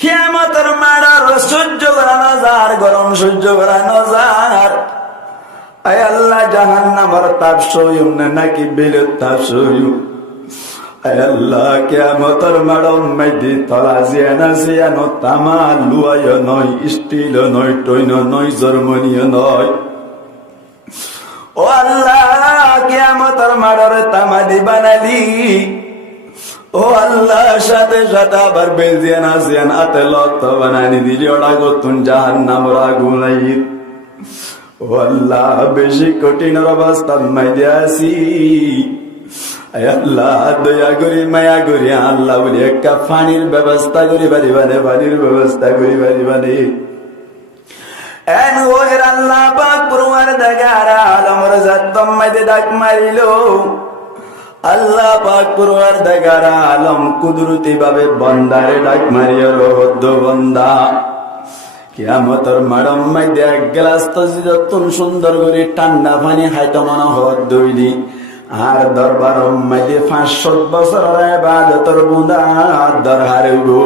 কিয়ামতের মাড়ার সহ্য করানো যার, গরম সহ্য করানো যার। আয় আল্লাহ, জাহান্নামের তাপ সইম না নাকি বিলের তাপ সইম? আয় আল্লাহ, কিয়ামতের মাড়ম মাইদি তলা জিয়ানা জিয়ানো তামা লুয়ায় নয়, স্টিল নয়, টৈন নয়, জার্মানিও নয়। ও আল্লাহ, কিয়ামতের মাড়র তামাদি বানালি। ও আল্লাহ, সাথে সাথে আবার বেলজিয়ান আসিয়ান আতে লক্ত বানানি দিলি, ওটা করতুন জাহান্নামের আগুন। ও আল্লাহ, বেশি কঠিন অবস্থান মাইদে আসি। আল্লাহ, দয়া করি মায়া করি আল্লাহ বলি একটা পানির ব্যবস্থা করি পারিবানে, পানির ব্যবস্থা করি পারিবানে। আল্লাহ পাক পুরুয়ার দেখারা আলমর জাতম মাইদে ডাক মারিল। আল্লাহ পাক পুরুয়ার দেখারা আলম কুদরতি ভাবে বন্দারে ডাক মারিয়া রহদ্দ বন্দা। কিয়ামতের মাড়ম মাইদে এক গ্লাস তজিদতুন সুন্দর করে ঠান্ডা পানি খাইতো মনে হত দইলি। আর দরবার মাইদে 500 বছর ইবাদতের বুঁদা দরহারে গো।